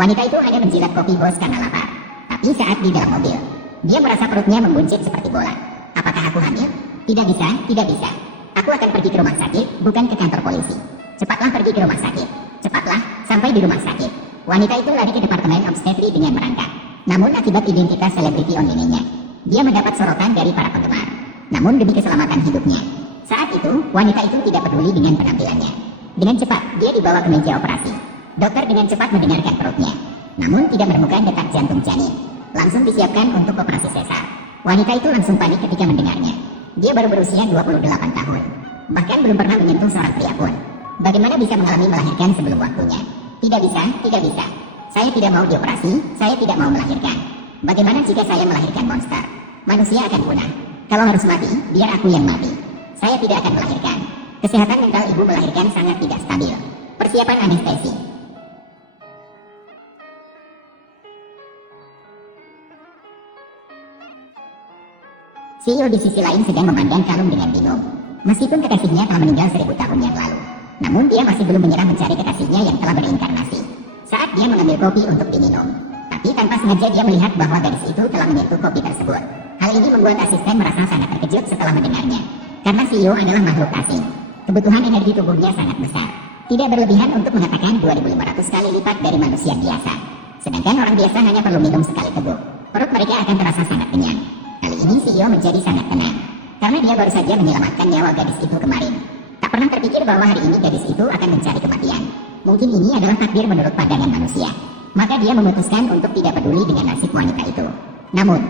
Wanita itu hanya menjilat kopi bos karena lapar. Tapi saat di dalam mobil, dia merasa perutnya membuncit seperti bola. Apakah aku hamil? Tidak bisa, tidak bisa. Aku akan pergi ke rumah sakit, bukan ke kantor polisi. Cepatlah pergi ke rumah sakit. Cepatlah, sampai di rumah sakit. Wanita itu lari ke departemen obstetri dengan merangkak. Namun akibat identitas selebriti onlinenya, dia mendapat sorotan dari para penggemar. Namun demi keselamatan hidupnya, saat itu, wanita itu tidak peduli dengan penampilannya. Dengan cepat, dia dibawa ke meja operasi. Dokter dengan cepat mendengarkan perutnya, namun tidak menemukan detak jantung janin. Langsung disiapkan untuk operasi sesar. Wanita itu langsung panik ketika mendengarnya. Dia baru berusia 28 tahun. Bahkan belum pernah menyentuh seorang pria pun. Bagaimana bisa mengalami melahirkan sebelum waktunya? Tidak bisa, tidak bisa. Saya tidak mau dioperasi, saya tidak mau melahirkan. Bagaimana jika saya melahirkan monster? Manusia akan punah. Kalau harus mati, biar aku yang mati. Saya tidak akan melahirkan. Kesehatan mental ibu melahirkan sangat tidak stabil. Persiapan anestesi. CEO di sisi lain sedang memandang kalung dengan bingung. Meskipun kekasihnya telah meninggal 1000 tahun yang lalu, namun dia masih belum menyerah mencari kekasihnya yang telah berinkarnasi. Saat dia mengambil kopi untuk diminum, tapi tanpa sengaja dia melihat bahwa gadis itu telah menyentuh kopi tersebut. Hal ini membuat asisten merasa sangat terkejut setelah mendengarnya. Karena CEO adalah makhluk asing, kebutuhan energi tubuhnya sangat besar. Tidak berlebihan untuk mengatakan 2500 kali lipat dari manusia biasa. Sedangkan orang biasa hanya perlu minum sekali teguk. Perut mereka akan terasa sangat kenyang. Kali ini CEO menjadi sangat tenang, karena dia baru saja menyelamatkan nyawa gadis itu kemarin. Tak pernah terpikir bahwa hari ini gadis itu akan mencari kematian. Mungkin ini adalah takdir menurut pandangan manusia. Maka dia memutuskan untuk tidak peduli dengan nasib wanita itu. Namun,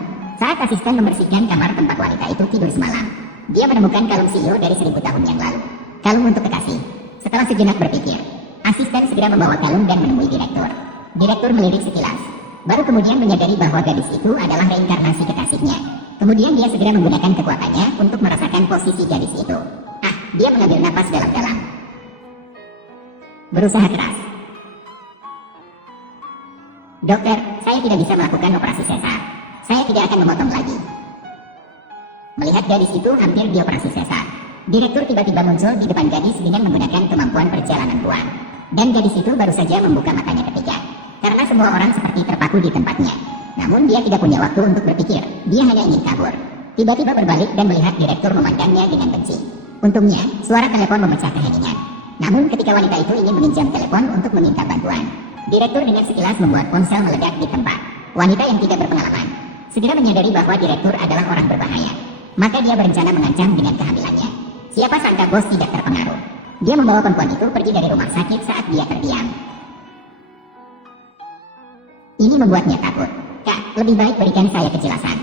saat asisten membersihkan kamar tempat wanita itu tidur semalam, dia menemukan kalung CEO dari 1000 tahun yang lalu. Kalung untuk kekasih. Setelah sejenak berpikir, asisten segera membawa kalung dan menemui direktur. Direktur melirik sekilas, baru kemudian menyadari bahwa gadis itu adalah reinkarnasi kekasihnya. Kemudian dia segera menggunakan kekuatannya untuk merasakan posisi gadis itu. Dia mengambil napas dalam-dalam. Berusaha keras. Dokter, saya tidak bisa melakukan operasi sesar. Saya tidak akan memotong lagi. Melihat gadis itu hampir dioperasi sesar, direktur tiba-tiba muncul di depan gadis dengan menggunakan kemampuan perjalanan ruang. Dan gadis itu baru saja membuka matanya ketika, karena semua orang seperti terpaku di tempatnya. Namun dia tidak punya waktu untuk berpikir, dia hanya ingin kabur. Tiba-tiba berbalik dan melihat direktur memandangnya dengan benci. Untungnya, suara telepon memecah keheningan. Namun ketika wanita itu ingin meminjam telepon untuk meminta bantuan, direktur dengan sekilas membuat ponsel meledak di tempat. Wanita yang tidak berpengalaman segera menyadari bahwa direktur adalah orang berbahaya. Maka dia berencana mengancam dengan kehamilannya. Siapa sangka bos tidak terpengaruh. Dia membawa perempuan itu pergi dari rumah sakit saat dia terdiam. Ini membuatnya takut. Kak, lebih baik berikan saya kejelasan.